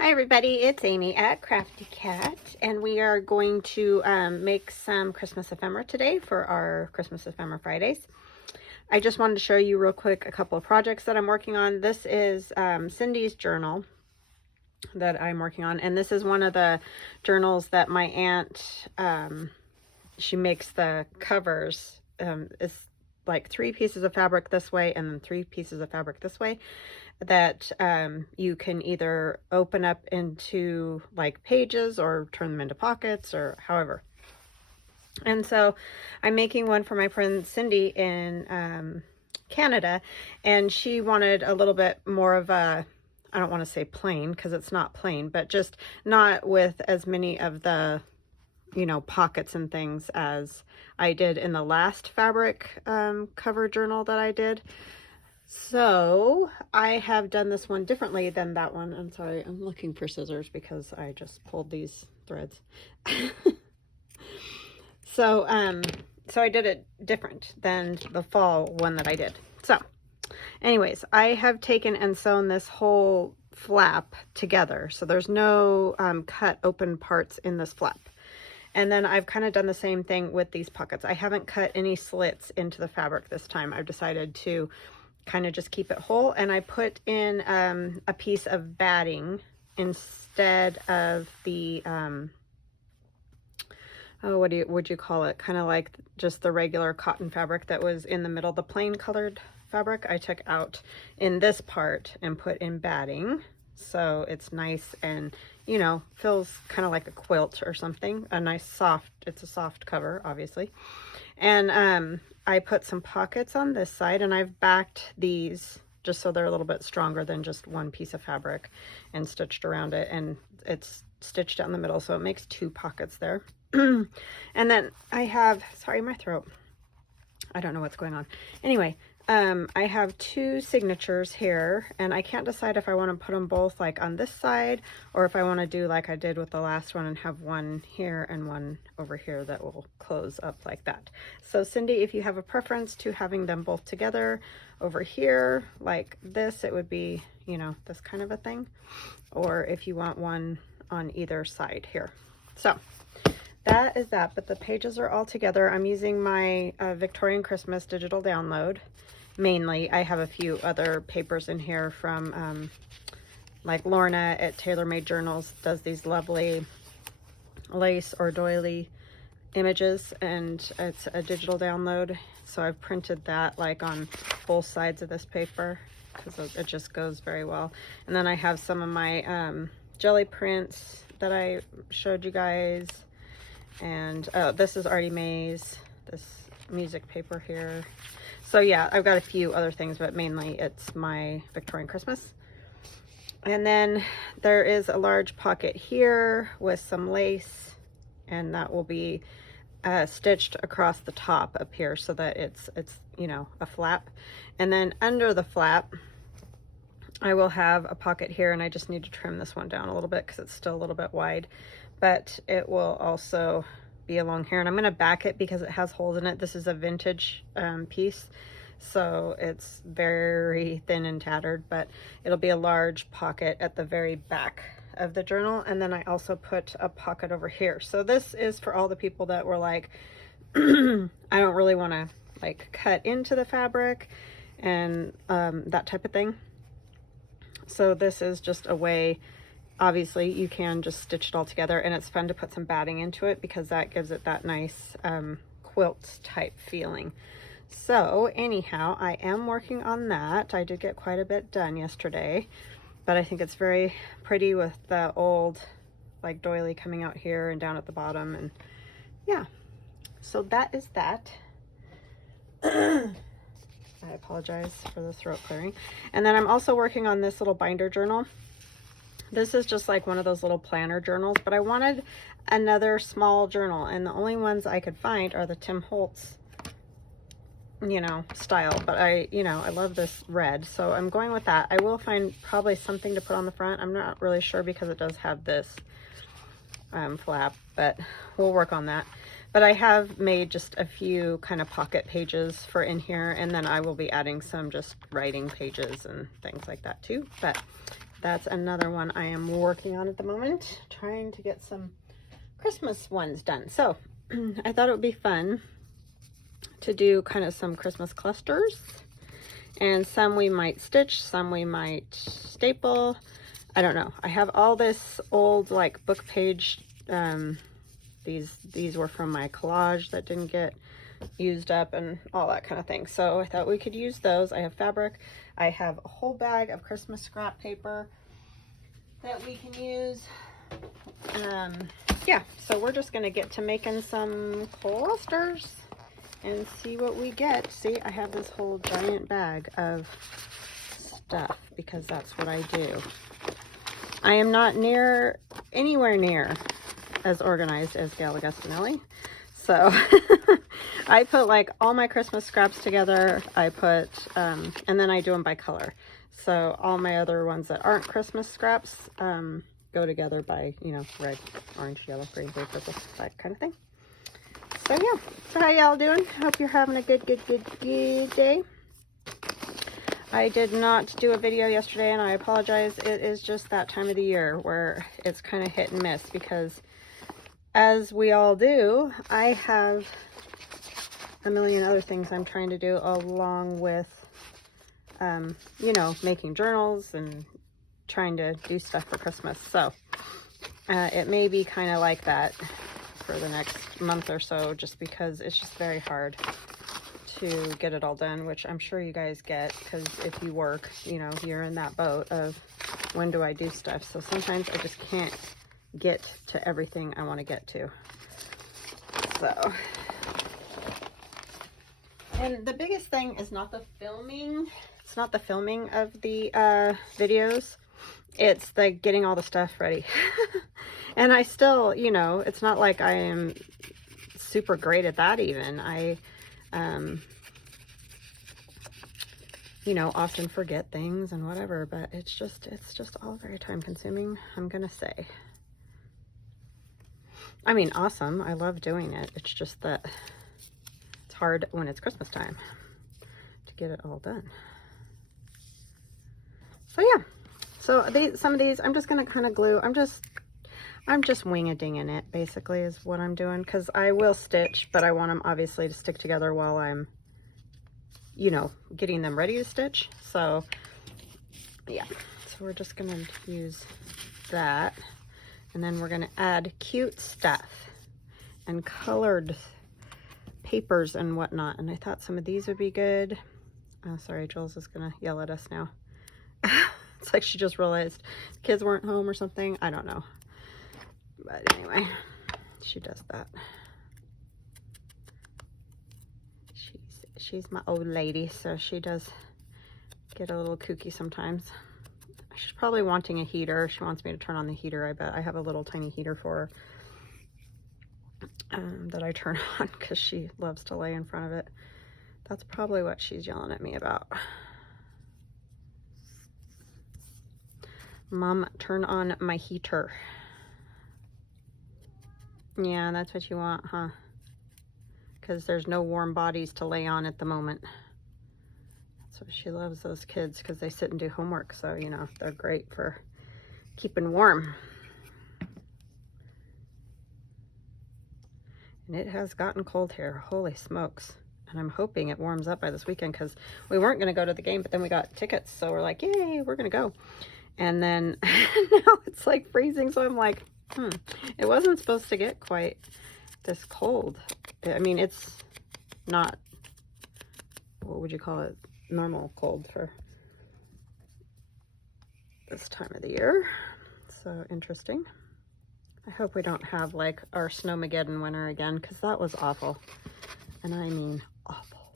Hi everybody, it's Amy at Crafty Cat, and we are going to make some Christmas ephemera today for our Christmas ephemera Fridays. I just wanted to show you real quick a couple of projects that I'm working on. This is Cindy's journal that I'm working on, and this is one of the journals that my aunt, she makes the covers. It's like 3 pieces of fabric this way and then 3 pieces of fabric this way, that you can either open up into like pages or turn them into pockets or however. And so I'm making one for my friend Cindy in Canada, and she wanted a little bit more of a, I don't want to say plain because it's not plain, but just not with as many of the, you know, pockets and things as I did in the last fabric cover journal that I did. So I have done this one differently than that one. I'm sorry, I'm looking for scissors because I just pulled these threads. So I did it different than the fall one that I did. So anyways, I have taken and sewn this whole flap together. So there's no cut open parts in this flap. And then I've kind of done the same thing with these pockets. I haven't cut any slits into the fabric this time. I've decided to kind of just keep it whole, and I put in a piece of batting instead of the oh, what would you call it, kind of like just the regular cotton fabric that was in the middle, the plain colored fabric. I took out in this part and put in batting, so it's nice and, you know, feels kind of like a quilt or something. A nice soft, it's a soft cover obviously. And I put some pockets on this side, and I've backed these just so they're a little bit stronger than just one piece of fabric, and stitched around it, and it's stitched down the middle, so it makes 2 pockets there. And then I have, sorry, my throat, I don't know what's going on. Anyway, I have 2 signatures here, and I can't decide if I want to put them both like on this side, or if I want to do like I did with the last one and have one here and one over here that will close up like that. So Cindy, if you have a preference to having them both together over here like this, it would be, you know, this kind of a thing, or if you want one on either side here. So that is that, but the pages are all together. I'm using my Victorian Christmas digital download. Mainly, I have a few other papers in here from like Lorna at Tailor Made Journals does these lovely lace or doily images, and it's a digital download. So I've printed that like on both sides of this paper because it just goes very well. And then I have some of my jelly prints that I showed you guys. And this is Artie Mae's, this music paper here. So yeah, I've got a few other things, but mainly it's my Victorian Christmas. And then there is a large pocket here with some lace, and that will be stitched across the top up here so that it's you know, a flap. And then under the flap, I will have a pocket here, and I just need to trim this one down a little bit because it's still a little bit wide, but it will also be along here. And I'm going to back it because it has holes in it. This is a vintage piece, so it's very thin and tattered, but it'll be a large pocket at the very back of the journal. And then I also put a pocket over here. So this is for all the people that were like, I don't really want to like cut into the fabric and that type of thing. So this is just a way, obviously you can just stitch it all together, and it's fun to put some batting into it because that gives it that nice quilt type feeling. So anyhow, I am working on that. I did get quite a bit done yesterday, but I think it's very pretty with the old like doily coming out here and down at the bottom. And yeah, so that is that. I apologize for the throat clearing. And then I'm also working on this little binder journal. This is just like one of those little planner journals, but I wanted another small journal, and the only ones I could find are the Tim Holtz, you know, style. But I love this red, so I'm going with that. I will find probably something to put on the front. I'm not really sure because it does have this flap, but we'll work on that. But I have made just a few kind of pocket pages for in here, and then I will be adding some just writing pages and things like that too. But that's another one I am working on at the moment, trying to get some Christmas ones done. So I thought it would be fun to do kind of some Christmas clusters, and some we might stitch, some we might staple. I don't know. I have all this old like book page. These were from my collage that didn't get used up and all that kind of thing. So I thought we could use those. I have fabric. I have a whole bag of Christmas scrap paper that we can use. Yeah, so we're just gonna get to making some clusters and see what we get. See, I have this whole giant bag of stuff because that's what I do. I am not anywhere near as organized as Gail Augustinelli. So I put like all my Christmas scraps together. I put, and then I do them by color. So all my other ones that aren't Christmas scraps go together by, you know, red, orange, yellow, green, blue, purple, that kind of thing. So yeah, so how y'all doing? Hope you're having a good day. I did not do a video yesterday, and I apologize. It is just that time of the year where it's kind of hit and miss, because as we all do, I have a million other things I'm trying to do, along with, you know, making journals and trying to do stuff for Christmas. So it may be kind of like that for the next month or so, just because it's just very hard to get it all done, which I'm sure you guys get, because if you work, you know, you're in that boat of when do I do stuff. So sometimes I just can't get to everything I want to get to. So, and the biggest thing is not the filming. It's not the filming of the videos. It's the getting all the stuff ready. And I still, you know, it's not like I am super great at that even. I you know, often forget things and whatever, but it's just all very time consuming, I'm gonna say. I mean, awesome, I love doing it. It's just that it's hard when it's Christmas time to get it all done. So yeah, so some of these I'm just gonna kind of glue. I'm just wing-a-dinging it, basically, is what I'm doing, because I will stitch, but I want them obviously to stick together while I'm, you know, getting them ready to stitch. So yeah, so we're just gonna use that, and then we're gonna add cute stuff and colored papers and whatnot. And I thought some of these would be good. Oh, sorry, Jules is gonna yell at us now. It's like she just realized the kids weren't home or something. I don't know. But anyway, she does that. She's my old lady, so she does get a little kooky sometimes. She's probably wanting a heater. She wants me to turn on the heater, I bet. I have a little tiny heater for her that I turn on because she loves to lay in front of it. That's probably what she's yelling at me about. Mom, turn on my heater. Yeah, that's what you want, huh? Because there's no warm bodies to lay on at the moment. So she loves those kids because they sit and do homework. So, you know, they're great for keeping warm. And it has gotten cold here. Holy smokes. And I'm hoping it warms up by this weekend, because we weren't going to go to the game, but then we got tickets. So we're like, yay, we're going to go. And then now it's like freezing. So I'm like, it wasn't supposed to get quite this cold. I mean, it's not, what would you call it, normal cold for this time of the year. So interesting. I hope we don't have like our Snowmageddon winter again, because that was awful. And I mean awful.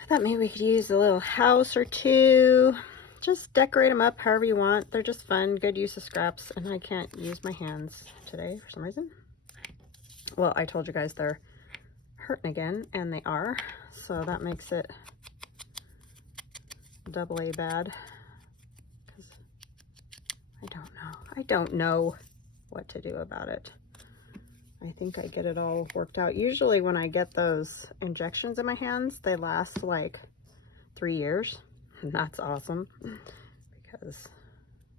I thought maybe we could use a little house or two. Just decorate them up however you want. They're just fun, good use of scraps. And I can't use my hands today for some reason. Well, I told you guys they're hurting again, and they are. So that makes it doubly bad. Because I don't know what to do about it. I think I get it all worked out. Usually when I get those injections in my hands, they last like 3 years. And that's awesome, because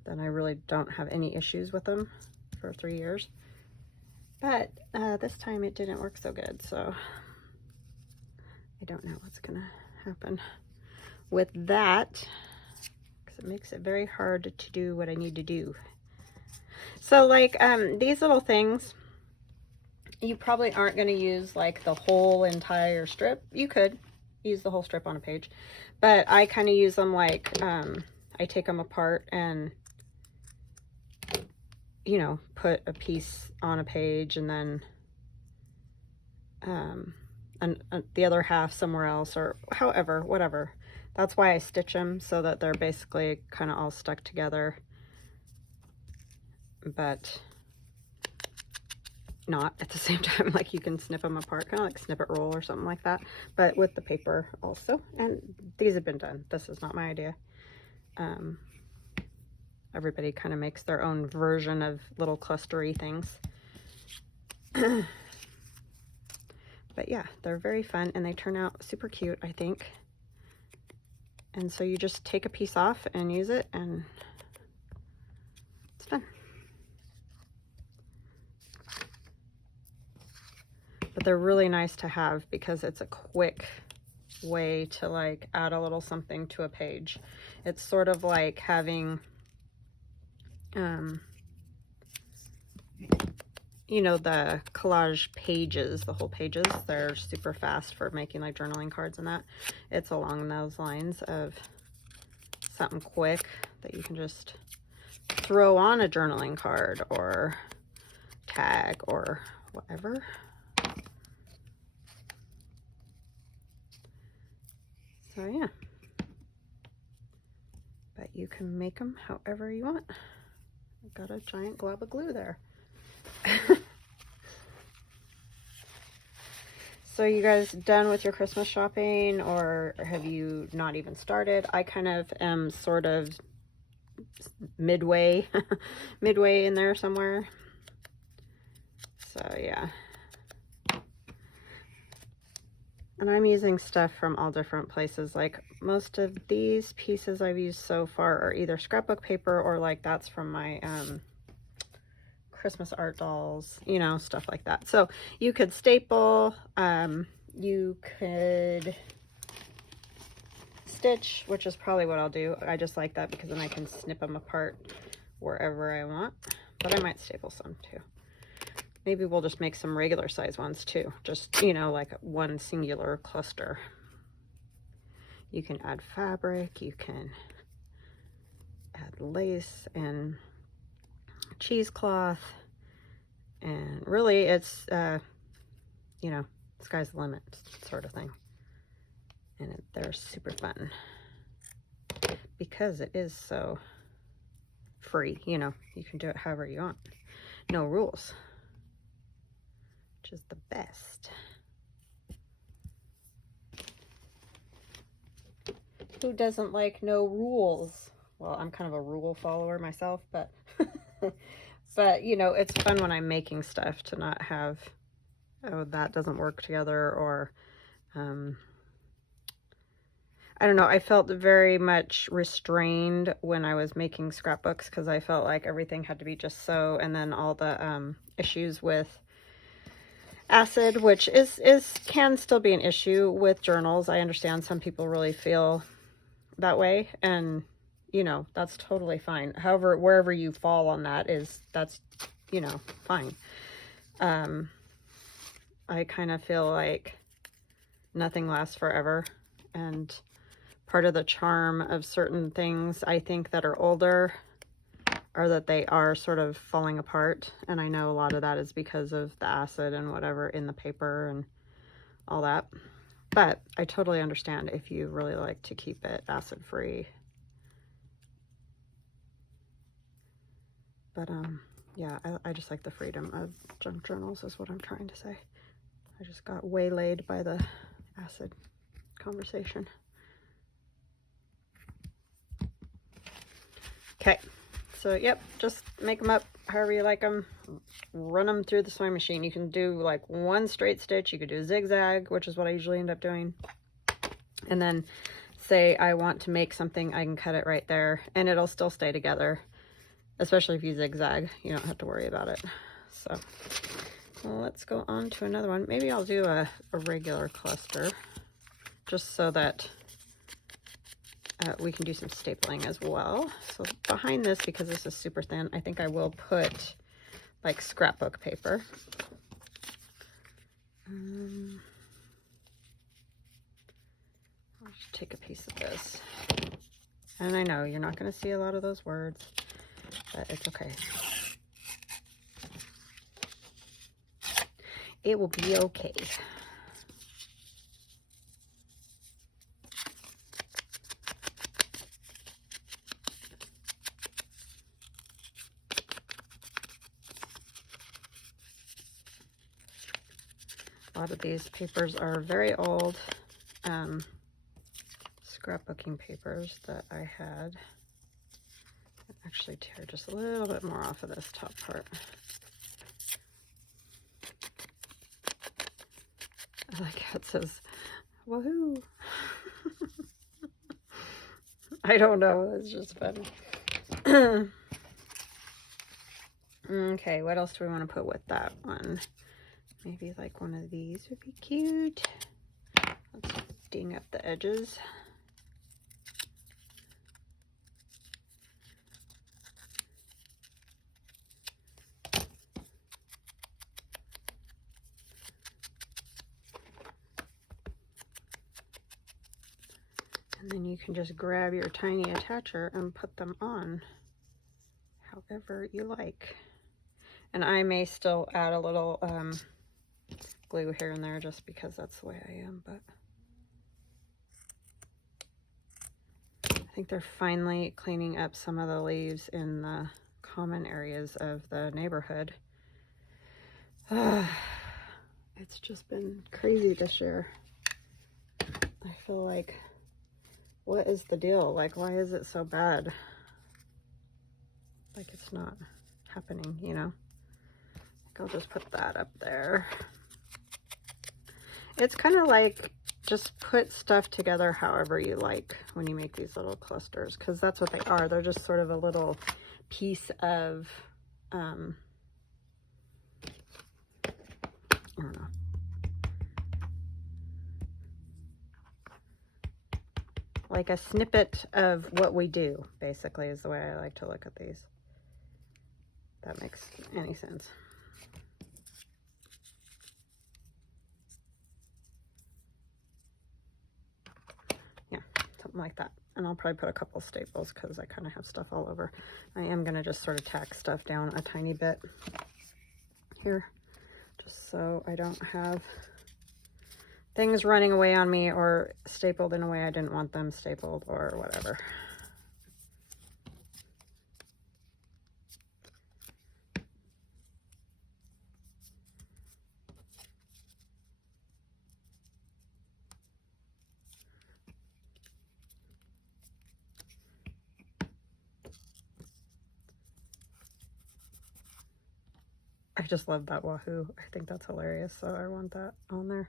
then I really don't have any issues with them for 3 years. But this time it didn't work so good, so I don't know what's gonna happen with that, because it makes it very hard to do what I need to do. So like these little things, you probably aren't going to use like the whole entire strip. You could use the whole strip on a page, but I kind of use them like I take them apart and, you know, put a piece on a page and then the other half somewhere else, or however, whatever. That's why I stitch them, so that they're basically kind of all stuck together, but not at the same time. Like you can snip them apart, kind of like snippet roll or something like that, but with the paper also. And these have been done. This is not my idea. Everybody kind of makes their own version of little clustery things. But yeah, they're very fun and they turn out super cute, I think. And so you just take a piece off and use it, and it's fun. But they're really nice to have because it's a quick way to like add a little something to a page. It's sort of like having you know, the collage pages, the whole pages, they're super fast for making like journaling cards and that. It's along those lines of something quick that you can just throw on a journaling card or tag or whatever. So yeah, but you can make them however you want. I've got a giant glob of glue there. So you guys done with your Christmas shopping, or have you not even started? I kind of am sort of midway midway in there somewhere. So yeah, and I'm using stuff from all different places. Like most of these pieces I've used so far are either scrapbook paper or like that's from my Christmas art dolls, you know, stuff like that. So you could staple, you could stitch, which is probably what I'll do. I just like that because then I can snip them apart wherever I want, but I might staple some too. Maybe we'll just make some regular size ones too, just, you know, like one singular cluster. You can add fabric, you can add lace and cheesecloth, and really it's you know, sky's the limit sort of thing. And they're super fun because it is so free, you know, you can do it however you want, no rules, which is the best. Who doesn't like no rules? Well, I'm kind of a rule follower myself, but but you know, it's fun when I'm making stuff to not have, oh, that doesn't work together, or I don't know. I felt very much restrained when I was making scrapbooks because I felt like everything had to be just so, and then all the issues with acid, which can still be an issue with journals. I understand some people really feel that way, and you know, that's totally fine. However, wherever you fall on that that's, you know, fine. I kind of feel like nothing lasts forever, and part of the charm of certain things, I think, that are older are that they are sort of falling apart, and I know a lot of that is because of the acid and whatever in the paper and all that. But I totally understand if you really like to keep it acid free. But yeah, I just like the freedom of junk journals is what I'm trying to say. I just got waylaid by the acid conversation. Okay, so yep, just make them up however you like them. Run them through the sewing machine. You can do like one straight stitch. You could do a zigzag, which is what I usually end up doing. And then say I want to make something, I can cut it right there and it'll still stay together. Especially if you zigzag, you don't have to worry about it. So well, let's go on to another one. Maybe I'll do a regular cluster just so that we can do some stapling as well. So behind this, because this is super thin, I think I will put like scrapbook paper. I'll just take a piece of this. And I know you're not going to see a lot of those words, but it's okay. It will be okay. A lot of these papers are very old scrapbooking papers that I had. Actually tear just a little bit more off of this top part. I like how it says, woohoo. I don't know, it's just fun. Okay, what else do we want to put with that one? Maybe like one of these would be cute. Let's ding up the edges. And then you can just grab your tiny attacher and put them on however you like. And I may still add a little glue here and there just because that's the way I am, but I think they're finally cleaning up some of the leaves in the common areas of the neighborhood. It's just been crazy this year. I feel like, what is the deal? Like, why is it so bad? Like, it's not happening, you know? Like, I'll just put that up there. It's kind of like, just put stuff together however you like when you make these little clusters, because that's what they are. They're just sort of a little piece of, I don't know. Like a snippet of what we do, basically, is the way I like to look at these. If that makes any sense. Yeah, something like that. And I'll probably put a couple of staples because I kind of have stuff all over. I am going to just sort of tack stuff down a tiny bit here, just so I don't have things running away on me or stapled in a way I didn't want them stapled or whatever. I just love that wahoo. I think that's hilarious, so I want that on there.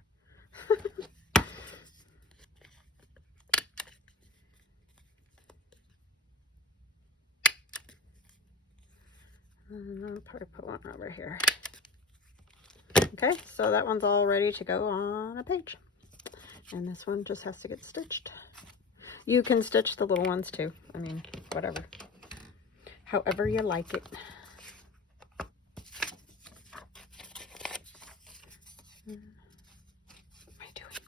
And I'll probably put one over here. Okay, so that one's all ready to go on a page. And this one just has to get stitched. You can stitch the little ones too. I mean, whatever. However you like it. What am I doing?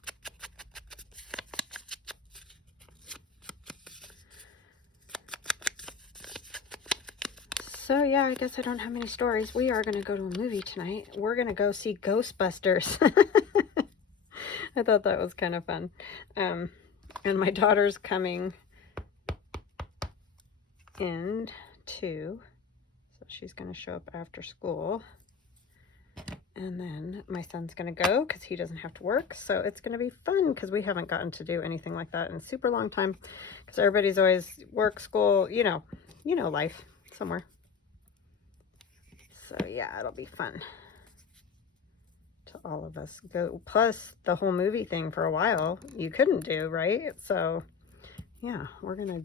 So yeah, I guess I don't have many stories. We are going to go to a movie tonight. We're going to go see Ghostbusters. I thought that was kind of fun. And my daughter's coming in too. So she's going to show up after school. And then my son's going to go because he doesn't have to work. So it's going to be fun because we haven't gotten to do anything like that in a super long time. Because everybody's always work, school, you know, life somewhere. So yeah, it'll be fun to all of us go. Plus the whole movie thing for a while you couldn't do, right? So yeah, we're gonna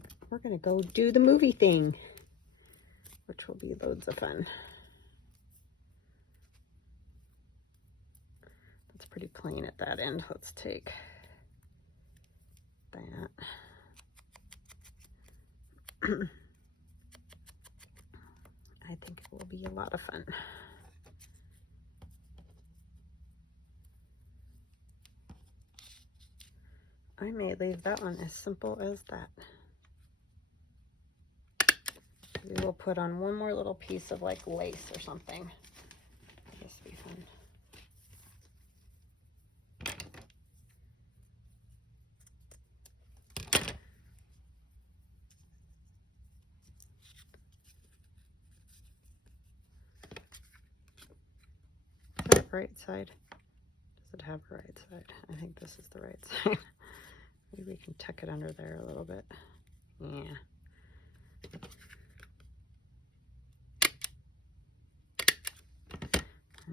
go do the movie thing, which will be loads of fun. That's pretty plain at that end. Let's take that. I think it will be a lot of fun. I may leave that one as simple as that. We will put on one more little piece of like lace or something. This will be fun. Is that right side? Does it have a right side? I think this is the right side. Maybe we can tuck it under there a little bit. Yeah.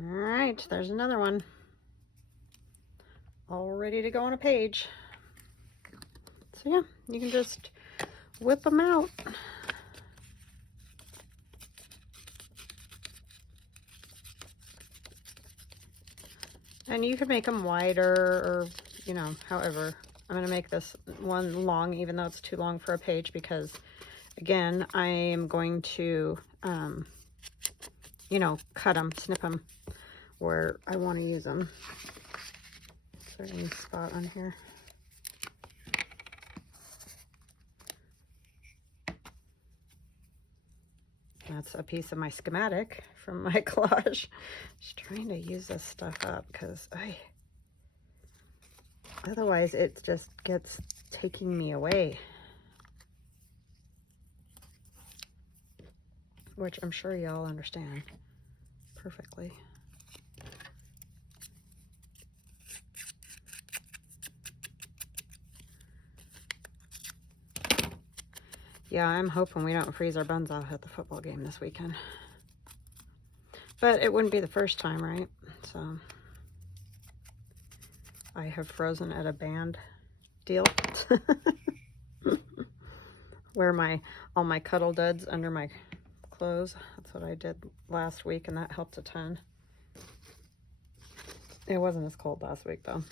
All right, there's another one. All ready to go on a page. So yeah, you can just whip them out. And you could make them wider or, you know, however. I'm going to make this one long, even though it's too long for a page, because, again, I am going to, you know, cut them, snip them where I want to use them. Is there any spot on here? That's a piece of my schematic from my collage. Just trying to use this stuff up because otherwise it just gets taking me away. Which I'm sure y'all understand perfectly. Yeah, I'm hoping we don't freeze our buns off at the football game this weekend. But it wouldn't be the first time, right? So I have frozen at a band deal where all my cuddle duds under my clothes. That's what I did last week, and that helped a ton. It wasn't as cold last week, though.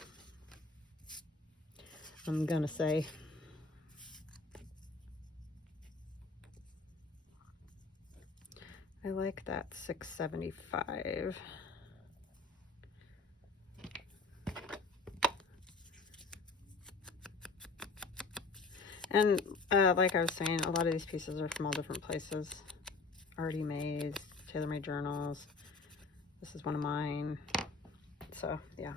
I'm gonna say. I like that 675. And like I was saying, a lot of these pieces are from all different places. Already Made, Tailor Made Journals. This is one of mine. So, yeah.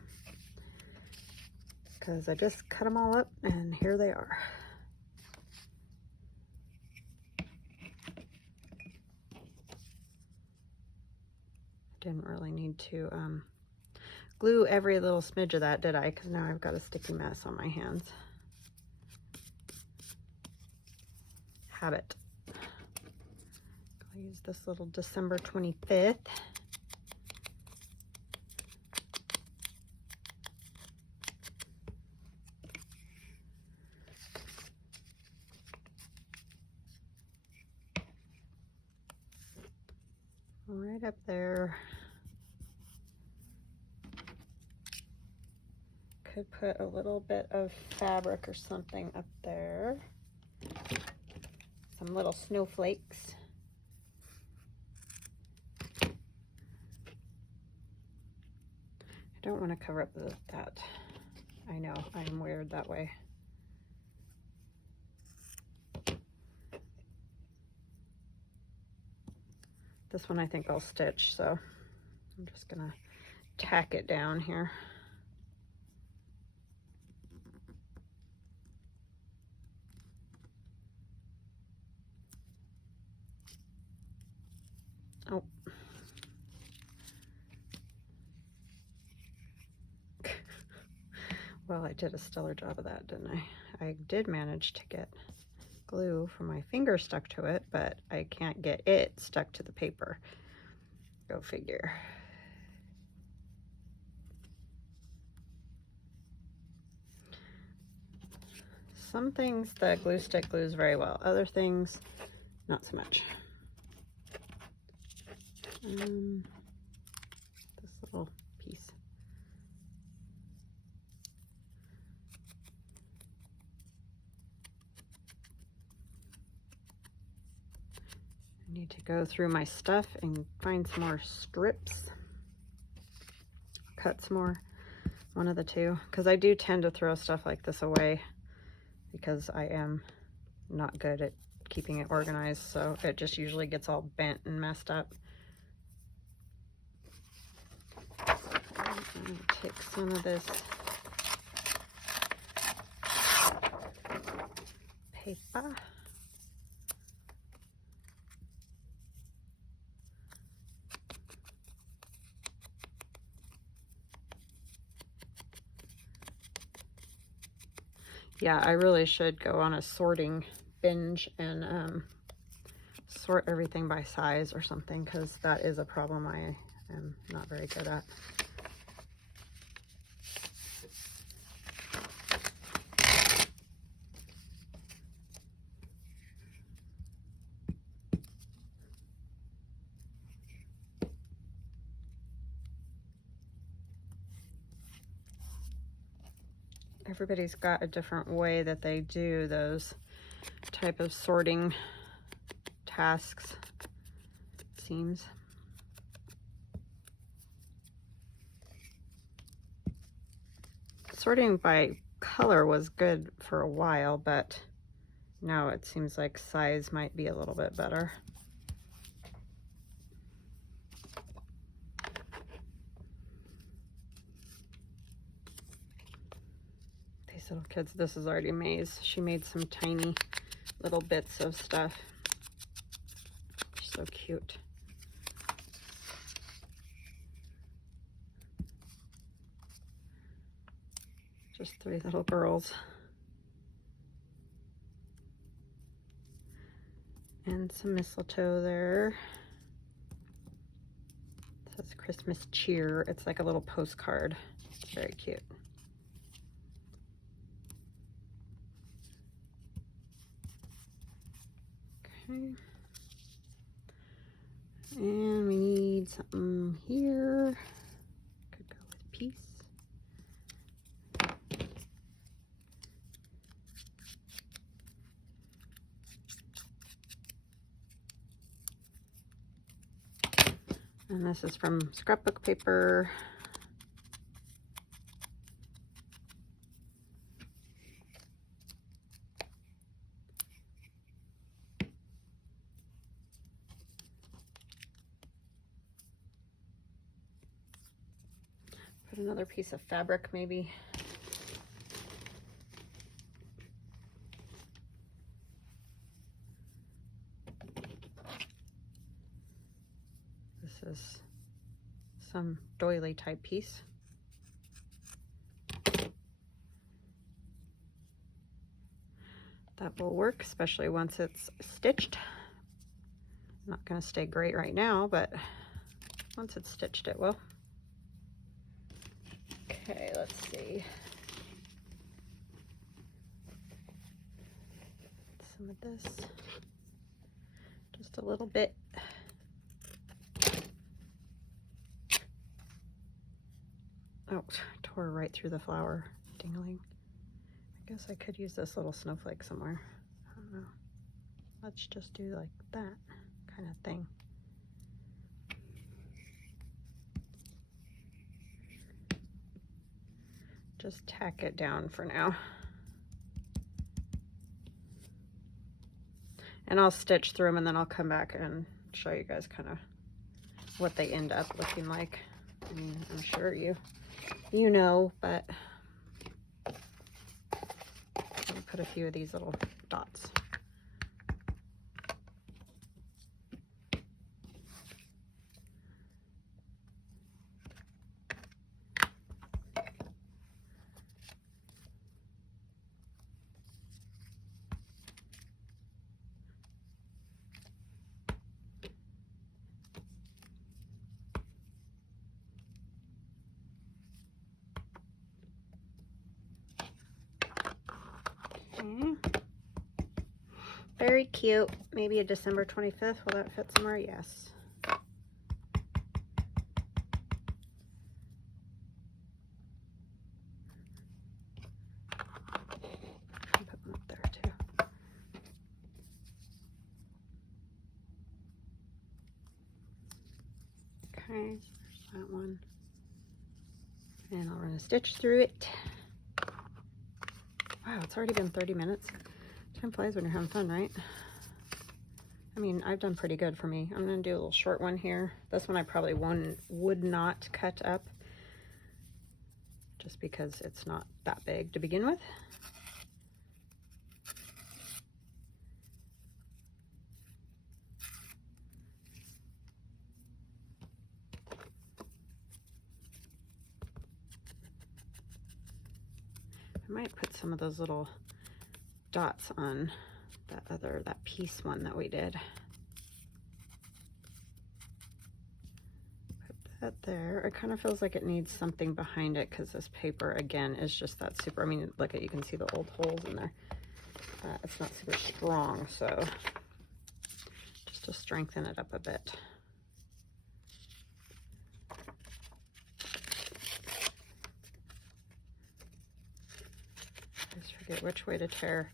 Because I just cut them all up, and here they are. Didn't really need to glue every little smidge of that, did I? Because now I've got a sticky mess on my hands. Habit. I'll use this little December 25th. Right up there. Could put a little bit of fabric or something up there. Some little snowflakes. I don't want to cover up that. I know, I'm weird that way. This one I think I'll stitch, so I'm just gonna tack it down here. Oh. Well, I did a stellar job of that, didn't I? I did manage to get glue from my finger stuck to it, but I can't get it stuck to the paper. Go figure. Some things the glue stick glues very well, other things not so much. This little piece. I need to go through my stuff and find some more strips. Cut some more, one of the two, because I do tend to throw stuff like this away because I am not good at keeping it organized, so it just usually gets all bent and messed up. I'm going to take some of this paper. Yeah, I really should go on a sorting binge and sort everything by size or something, because that is a problem I am not very good at. Everybody's got a different way that they do those type of sorting tasks, it seems. Sorting by color was good for a while, but now it seems like size might be a little bit better. These little kids, this is already May's. She made some tiny little bits of stuff. So cute. Just 3 little girls. And some mistletoe there. It says Christmas cheer. It's like a little postcard. It's very cute. Okay. And we need something here. Could go with peace. And this is from scrapbook paper. Put another piece of fabric maybe. This is some doily type piece. That will work, especially once it's stitched. Not going to stay great right now, but once it's stitched it will. Okay, let's see. Some of this, just a little bit. Oh, tore right through the flower. Dingling. I guess I could use this little snowflake somewhere. I don't know. Let's just do like that kind of thing. Just tack it down for now. And I'll stitch through them and then I'll come back and show you guys kind of what they end up looking like. I mean, I'm sure you know, but I'll put a few of these little dots. Okay. Very cute. Maybe a December 25th. Will that fit somewhere? Yes. Put one up there too. Okay, there's that one. And I'll run a stitch through it. Wow, it's already been 30 minutes. Time flies when you're having fun, right? I mean, I've done pretty good for me. I'm going to do a little short one here. This one I probably would not cut up just because it's not that big to begin with. I might put some of those little dots on that piece one that we did. Put that there. It kind of feels like it needs something behind it because this paper again is just that super, I mean, look at, you can see the old holes in there. It's not super strong, so just to strengthen it up a bit. I just forget which way to tear.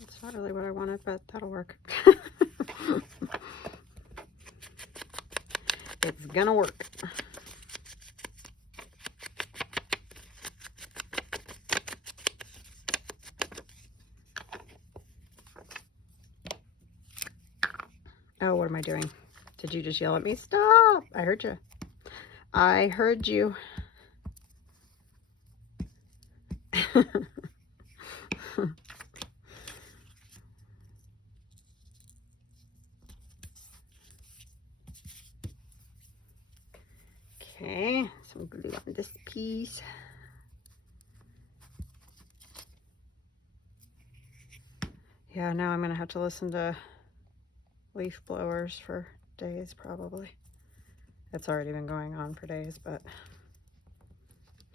It's not really what I wanted, but that'll work. It's gonna work. Oh, what am I doing? Did you just yell at me? Stop! I heard you. I heard you. Okay, some glue on this piece. Yeah, now I'm gonna have to listen to leaf blowers for days probably. It's already been going on for days, but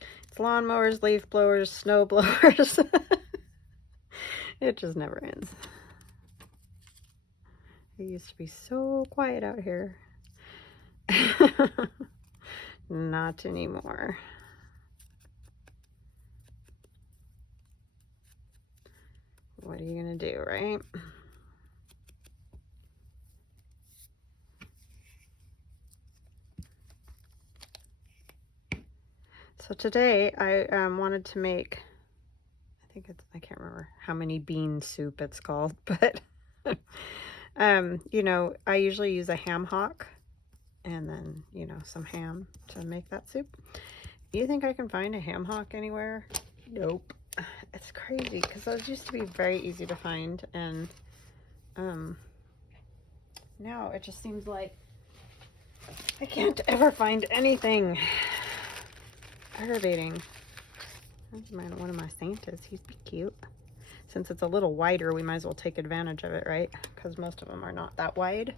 it's lawnmowers, leaf blowers, snow blowers. It just never ends. It used to be so quiet out here. Not anymore. What are you gonna do, right? So today I wanted to make, I can't remember how many bean soup it's called, but you know, I usually use a ham hock and then, you know, some ham to make that soup. Do you think I can find a ham hock anywhere? Nope. It's crazy because those used to be very easy to find, and now it just seems like I can't ever find anything. Aggravating. That's one of my Santas. He'd be cute. Since it's a little wider, we might as well take advantage of it, right? Because most of them are not that wide.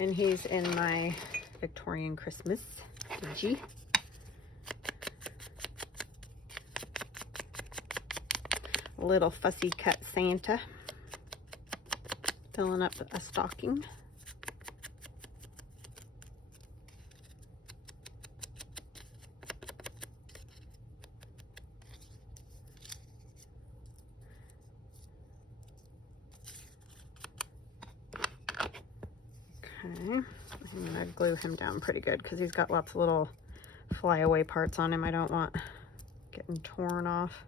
And he's in my Victorian Christmas G. Little fussy cut Santa. Filling up a stocking. Okay, I'm gonna glue him down pretty good because he's got lots of little flyaway parts on him I don't want getting torn off.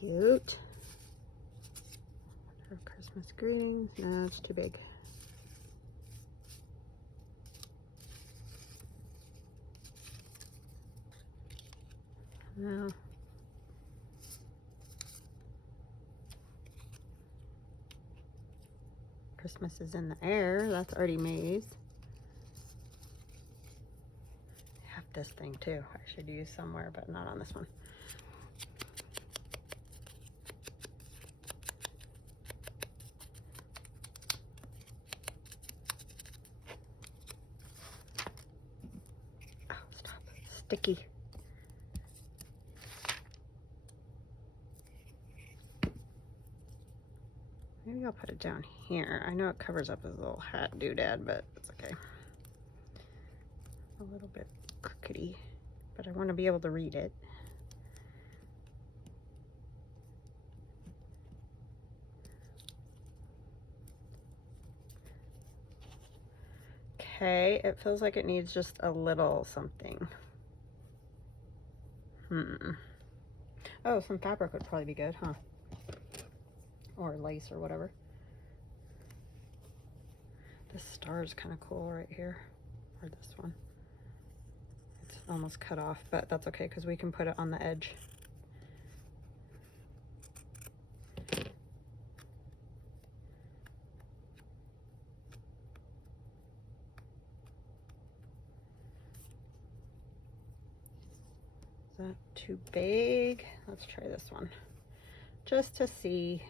Cute. For Christmas greetings. No, it's too big. No. Christmas is in the air. That's already maize. I have this thing too. I should use somewhere, but not on this one. Oh, stop. Sticky. Maybe I'll put it down here. I know it covers up his little hat doodad, but it's okay. A little bit crookedy, but I want to be able to read it. Okay, it feels like it needs just a little something. Oh, some fabric would probably be good, huh? Or lace or whatever. This star is kind of cool right here, or this one. It's almost cut off, but that's okay because we can put it on the edge. Is that too big? Let's try this one just to see.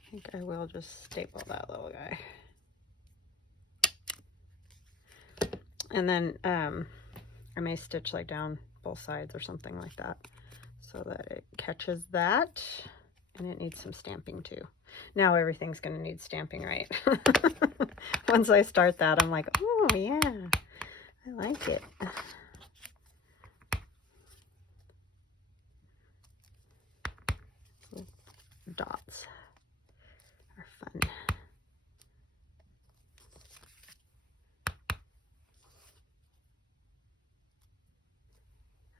I think I will just staple that little guy. And then I may stitch like down both sides or something like that so that it catches that. And it needs some stamping too. Now everything's gonna need stamping, right? Once I start that, I'm like, oh yeah, I like it. Dots are fun.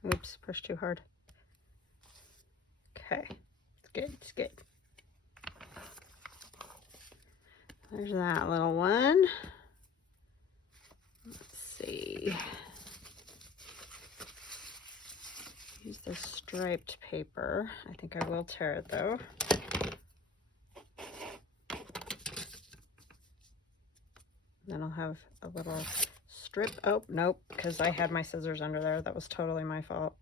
Oops, pushed too hard. Okay, it's good, it's good. There's that little one. Let's see. Use this striped paper. I think I will tear it though. Then I'll have a little strip. Oh, nope, because I had my scissors under there. That was totally my fault.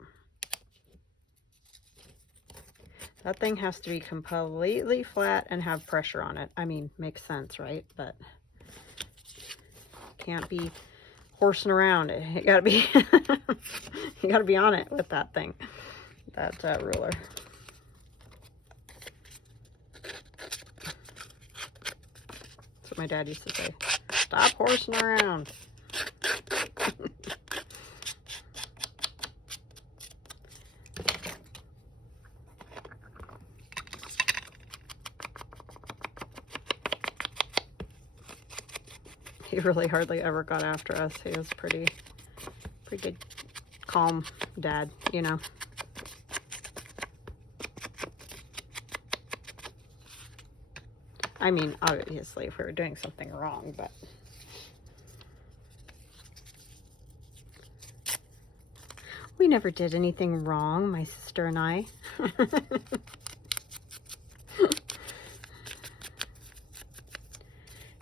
That thing has to be completely flat and have pressure on it. I mean, makes sense, right? But can't be horsing around. It gotta be, you gotta be on it with that thing, that ruler. That's what my dad used to say. Stop horsing around. He really hardly ever got after us. He was pretty good, calm dad, you know. I mean, obviously, if we were doing something wrong, but we never did anything wrong, my sister and I.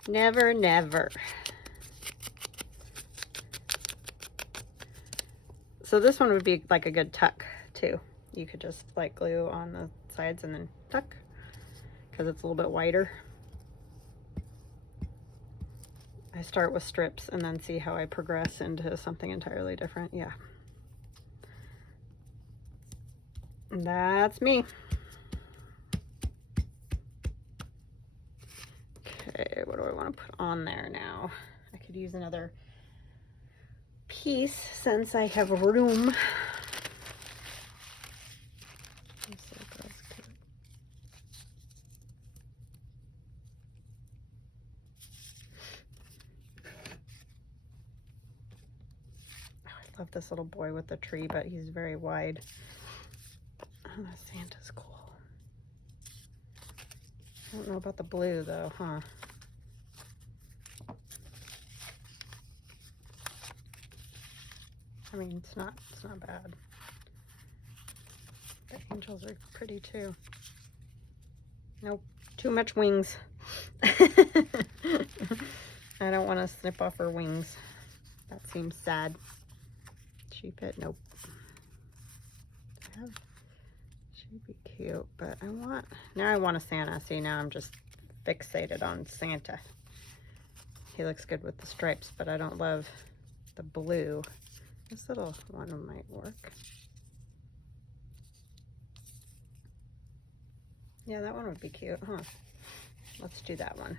Never, never. So this one would be like a good tuck too. You could just like glue on the sides and then tuck because it's a little bit wider. I start with strips and then see how I progress into something entirely different. Yeah. And that's me. Okay, what do I want to put on there now? I could use another piece since I have room. I love this little boy with the tree, but he's very wide. Oh, the Santa's cool. I don't know about the blue though, huh? I mean, it's not bad. The angels are pretty too. Nope, too much wings. I don't want to snip off her wings. That seems sad. Sheep it, nope. She'd be cute, but now I want a Santa. See, now I'm just fixated on Santa. He looks good with the stripes, but I don't love the blue. This little one might work. Yeah, that one would be cute, huh? Let's do that one.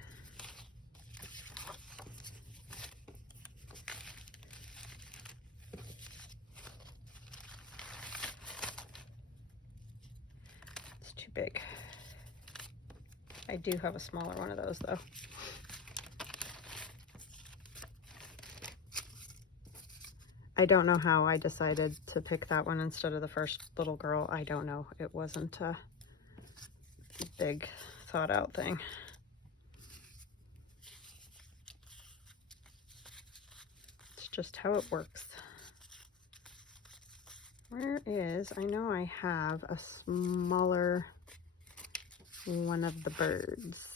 It's too big. I do have a smaller one of those though. I don't know how I decided to pick that one instead of the first little girl. I don't know. It wasn't a big thought out thing. It's just how it works. Where is, I know I have a smaller one of the birds.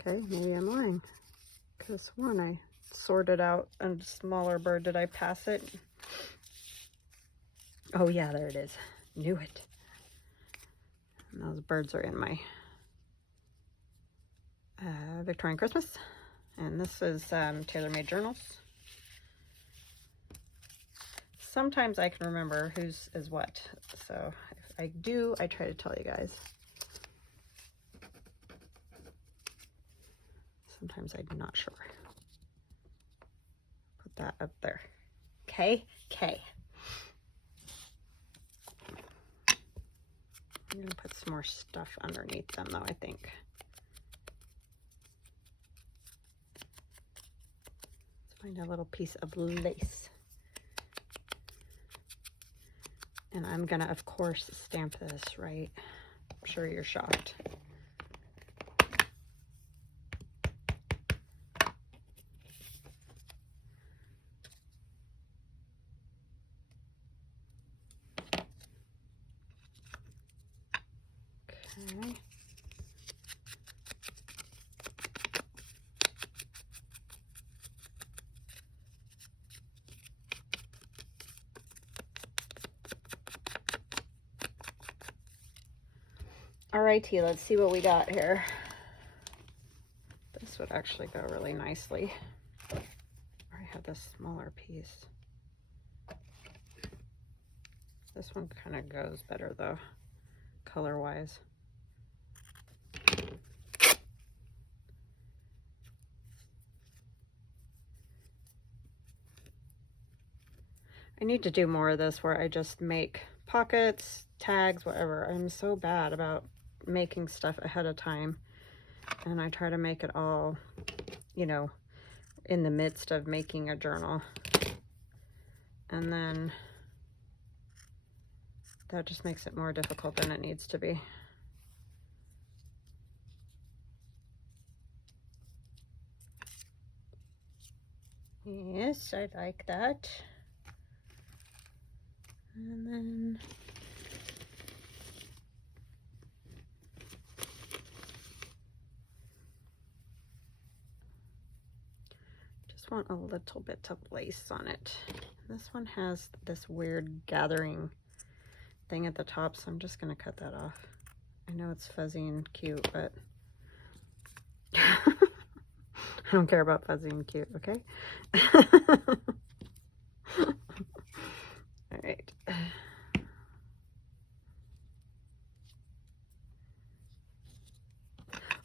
Okay, maybe I'm lying. This one I sorted out a smaller bird. Did I pass it? Oh yeah, there it is. Knew it. And those birds are in my Victorian Christmas. And this is tailor-made journals. Sometimes I can remember whose is what. So if I do, I try to tell you guys. Sometimes I'm not sure. Put that up there. Okay, okay. I'm gonna put some more stuff underneath them though, I think. Let's find a little piece of lace. And I'm gonna, of course, stamp this, right? I'm sure you're shocked. Okay. Alrighty, let's see what we got here. This would actually go really nicely. I have this smaller piece. This one kind of goes better though, color-wise. I need to do more of this where I just make pockets, tags, whatever. I'm so bad about making stuff ahead of time. And I try to make it all, you know, in the midst of making a journal. And then that just makes it more difficult than it needs to be. Yes, I like that. And then just want a little bit of lace on it. This one has this weird gathering thing at the top, so I'm just gonna cut that off. I know it's fuzzy and cute, but I don't care about fuzzy and cute, okay? All right.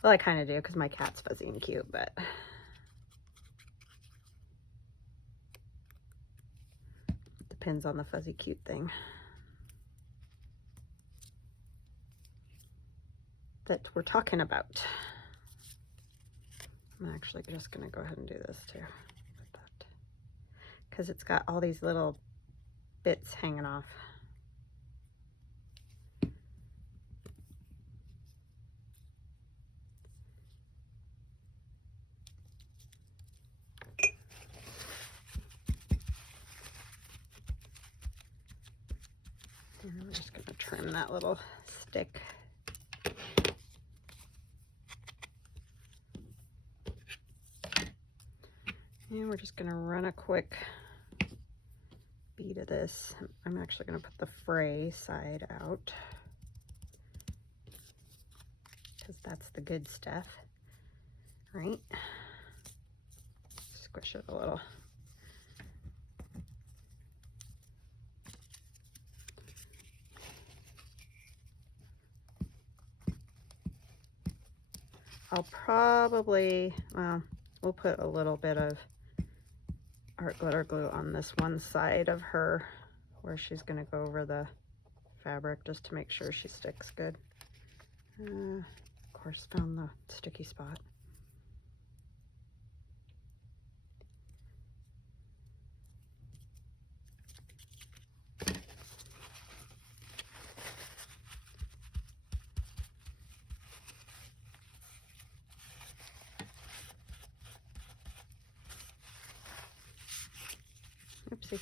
Well, I kind of do because my cat's fuzzy and cute, but depends on the fuzzy cute thing that we're talking about. I'm actually just going to go ahead and do this too, because it's got all these little bits hanging off. And I'm just going to trim that little stick. And we're just going to run a quick bead of this. I'm actually going to put the fray side out because that's the good stuff, right? Squish it a little. I'll probably, well, we'll put a little bit of art glitter glue on this one side of her where she's going to go over the fabric just to make sure she sticks good. Of course, found the sticky spot. Oopsie.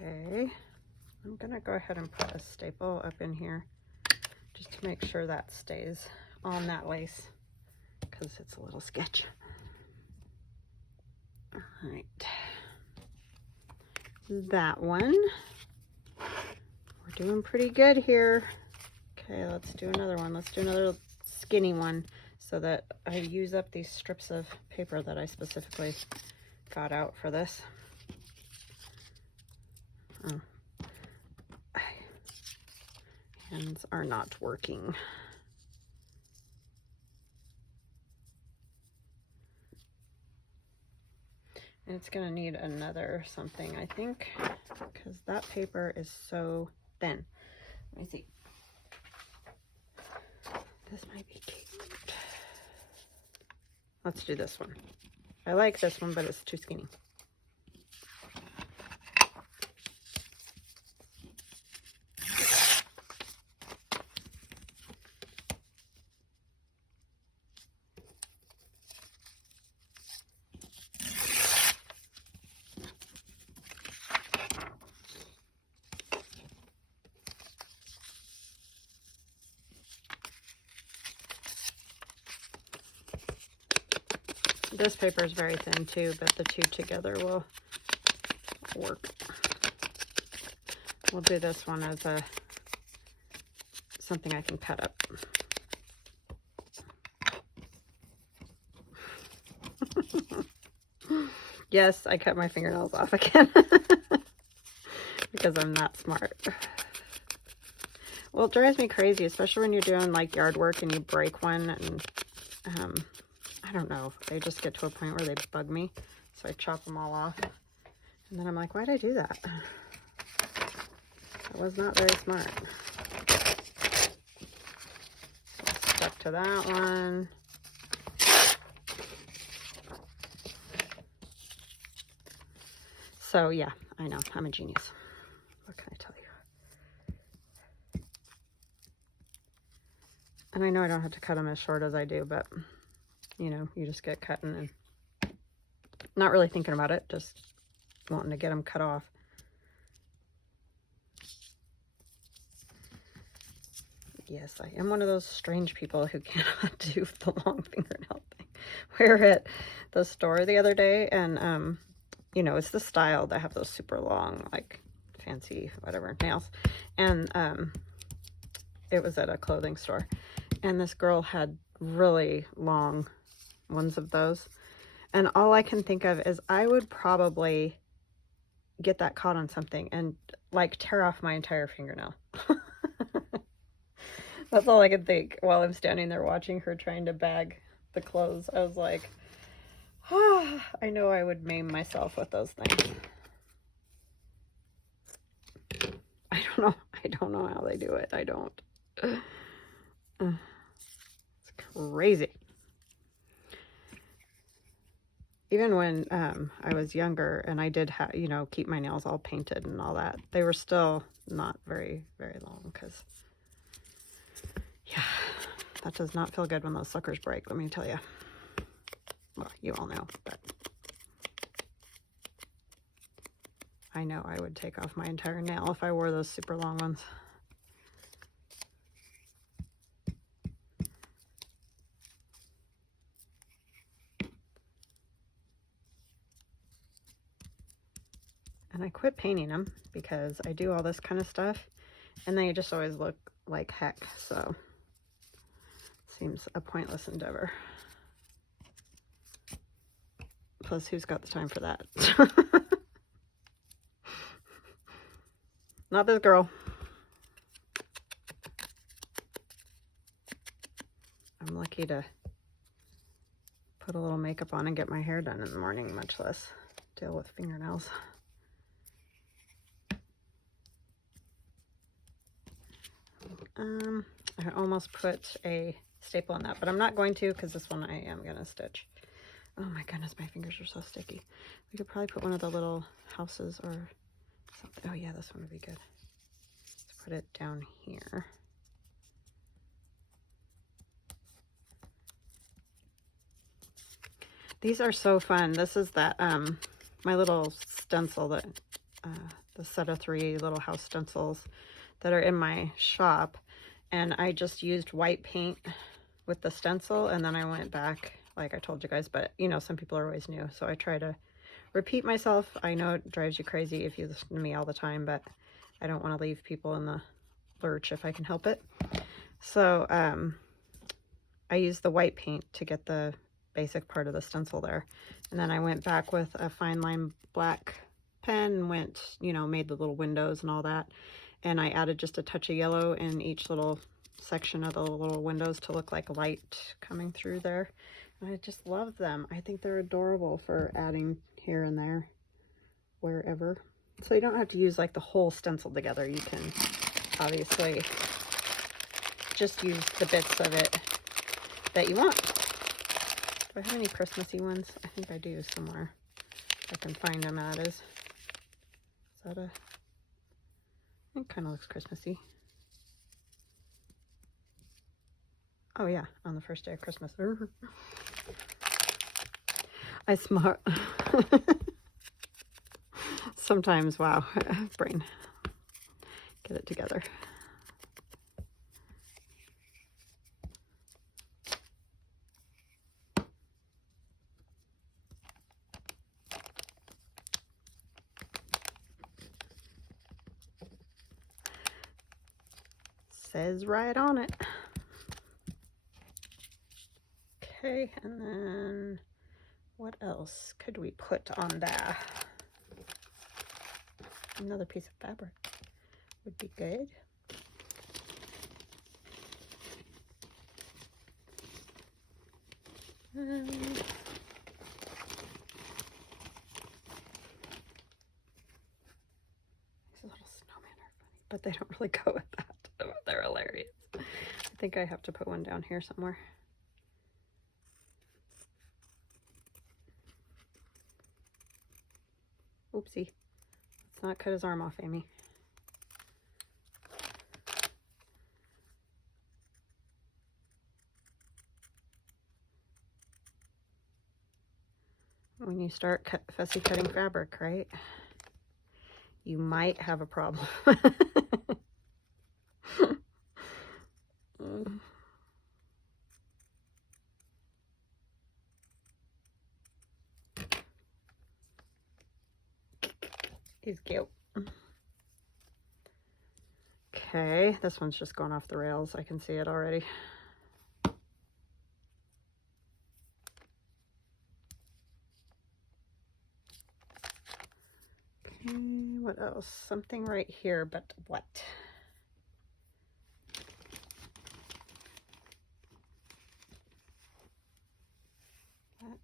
Okay, I'm gonna go ahead and put a staple up in here just to make sure that stays on that lace because it's a little sketch. All right, that one. We're doing pretty good here. Okay, let's do another one. Let's do another skinny one so that I use up these strips of paper that I specifically got out for this. Oh. Hands are not working. And it's gonna need another something, I think, because that paper is so thin. Let me see. This might be cute. Let's do this one. I like this one, but it's too skinny. This paper is very thin too, but the two together will work. We'll do this one as a something I can cut up. Yes, I cut my fingernails off again because I'm not smart. Well, it drives me crazy, especially when you're doing like yard work and you break one, and I don't know, they just get to a point where they bug me, so I chop them all off, and then I'm like, why'd I do that? That was not very smart. Stuck to that one. So yeah, I know, I'm a genius. What can I tell you? And I know I don't have to cut them as short as I do, but you know, you just get cutting and not really thinking about it, just wanting to get them cut off. Yes, I am one of those strange people who cannot do the long fingernail thing. We were at the store the other day, and you know, it's the style that have those super long, like fancy whatever nails, and it was at a clothing store, and this girl had really long ones of those, and all I can think of is I would probably get that caught on something and like tear off my entire fingernail. That's all I could think while I'm standing there watching her trying to bag the clothes. I was like, ah, I know I would maim myself with those things. I don't know. I don't know how they do it. I don't. It's crazy. Even when I was younger and I did have, you know, keep my nails all painted and all that, they were still not very, very long because, yeah, that does not feel good when those suckers break, let me tell you. Well, you all know, but I know I would take off my entire nail if I wore those super long ones. And I quit painting them because I do all this kind of stuff and they just always look like heck, so it seems a pointless endeavor. Plus, who's got the time for that? Not this girl. I'm lucky to put a little makeup on and get my hair done in the morning, much less deal with fingernails. I almost put a staple on that, but I'm not going to because this one I am going to stitch. Oh my goodness, my fingers are so sticky. We could probably put one of the little houses or something. Oh yeah, this one would be good. Let's put it down here. These are so fun. This is that, my little stencil that, the set of 3 little house stencils that are in my shop. And I just used white paint with the stencil and then I went back, like I told you guys, but you know, some people are always new. So I try to repeat myself. I know it drives you crazy if you listen to me all the time, but I don't want to leave people in the lurch if I can help it. So, I used the white paint to get the basic part of the stencil there. And then I went back with a fine line black pen and went, you know, made the little windows and all that. And I added just a touch of yellow in each little section of the little windows to look like light coming through there. And I just love them. I think they're adorable for adding here and there, wherever. So you don't have to use like the whole stencil together. You can obviously just use the bits of it that you want. Do I have any Christmassy ones? I think I do somewhere. I can find them at is that a... It kind of looks Christmassy. Oh yeah, on the first day of Christmas. I smart. Sometimes, wow, brain. Get it together. Says right on it. Okay, and then what else could we put on there? Another piece of fabric would be good. These little snowmen are funny, but they don't really go with that. They're hilarious. I think I have to put one down here somewhere. Oopsie. Let's not cut his arm off, Amy. When you start fussy cutting fabric, right? You might have a problem. He's cute. Okay, this one's just going off the rails. I can see it already. Okay, what else? Something right here, but what?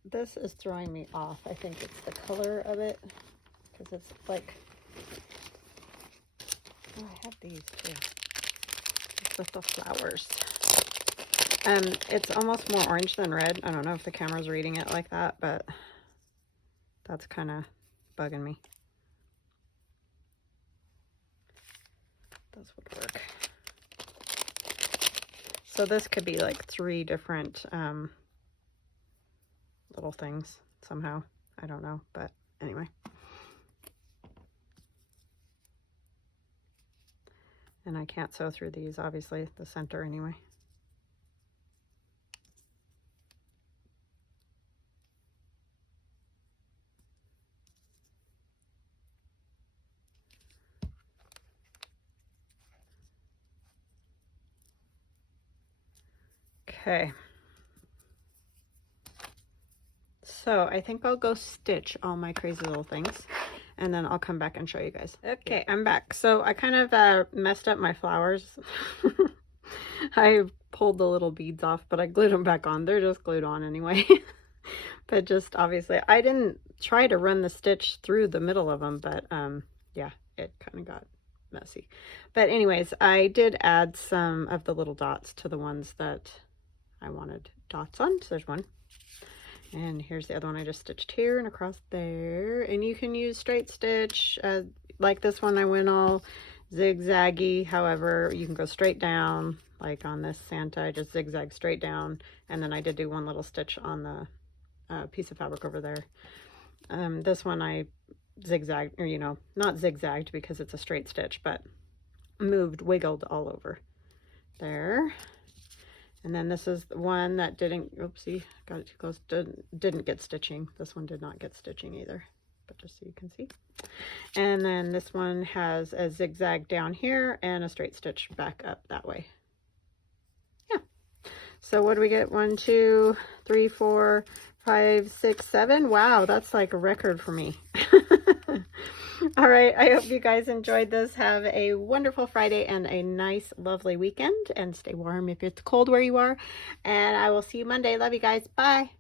this is throwing me off. I think it's the color of it, because it's like, oh, I have these too. It's with the flowers. It's almost more orange than red. I don't know if the camera's reading it like that, but that's kind of bugging me. This would work. So this could be like 3 different little things somehow. I don't know, but anyway. And I can't sew through these, obviously, the center anyway. Okay. So I think I'll go stitch all my crazy little things, and then I'll come back and show you guys. Okay, I'm back. So I kind of messed up my flowers. I pulled the little beads off, but I glued them back on. They're just glued on anyway. But just obviously, I didn't try to run the stitch through the middle of them, but yeah, it kind of got messy. But anyways, I did add some of the little dots to the ones that I wanted dots on. So there's one. And here's the other one I just stitched here and across there. And you can use straight stitch. Like this one, I went all zigzaggy. However, you can go straight down. Like on this Santa, I just zigzag straight down. And then I did do one little stitch on the piece of fabric over there. This one I zigzagged, or you know, not zigzagged because it's a straight stitch, but wiggled all over there. And then this is the one that didn't, oopsie, got it too close, didn't get stitching. This one did not get stitching either, but just so you can see. And then this one has a zigzag down here and a straight stitch back up that way. Yeah. So what do we get? 1, 2, 3, 4, 5, 6, 7. Wow, that's like a record for me. All right, I hope you guys enjoyed this. Have a wonderful Friday and a nice, lovely weekend. And stay warm if it's cold where you are. And I will see you Monday. Love you guys. Bye.